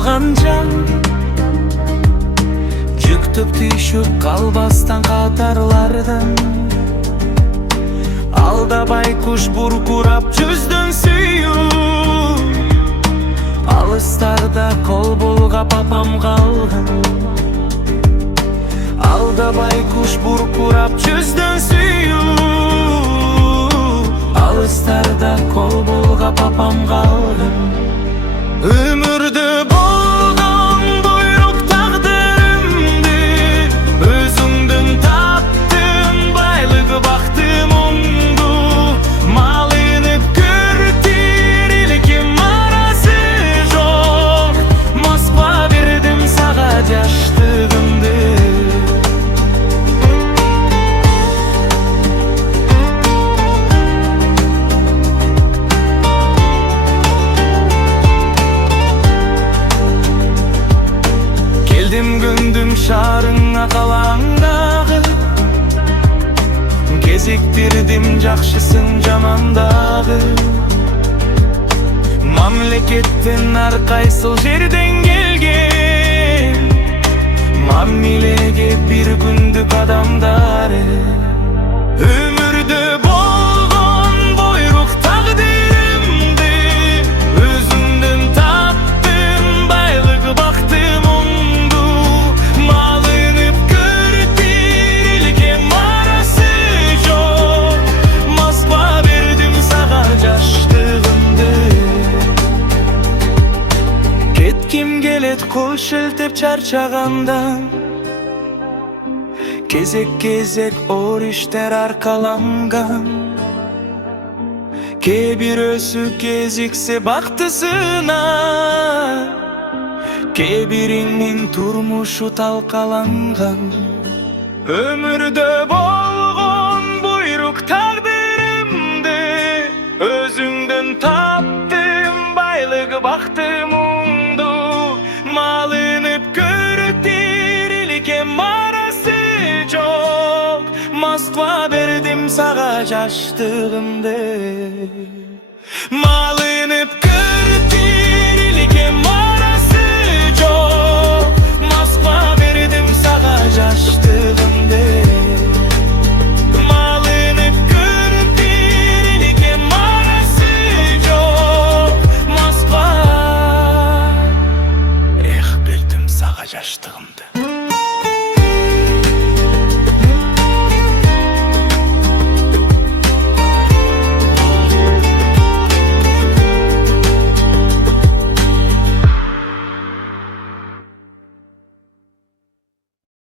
болған жан, жүктіп түйшіп қалбастан қатарлардан. Алдабай kuş burkurап жүзден сүйүү, алыстарда кол болгап апам қалған. Алдабай kuş burkurap жүзден сүйүү, алыстарда кол болгап апам қалған. Өмірді болған бұйрық тағдырымды, өзіңдің таптың байлығы бақтым оңды. Малынып көртер елкем арасы жоқ, Москва бердім саға жаштығымды. Gündüm şarыңа қалаңдағы, кезектірдім жақшысын жамандағы. Мамлекеттен әрқайсыл жерден келген, мамилеге бір күндік адамдары. Өмірді болған бұйрық тағдырымды, өзіңдің таптың байлығы бақтым оңды. Малынып көртер елкем арасы жоқ, Москва бердім саға жаштығымды. Кеткім келет қол шілтеп чарчағандан, кезек-кезек ор іштер арқаланған. Кейбір өсі кезіксе бақтысына, кейбіріңнің тұрмышы талқаланған. Өмірді болған бұйрық тағдырымды, өзіңдің таптым байлығы бақтым оңды. Малынып көртер елкем арасы жоқ, Москва бердім саға жаштығымды. Малынып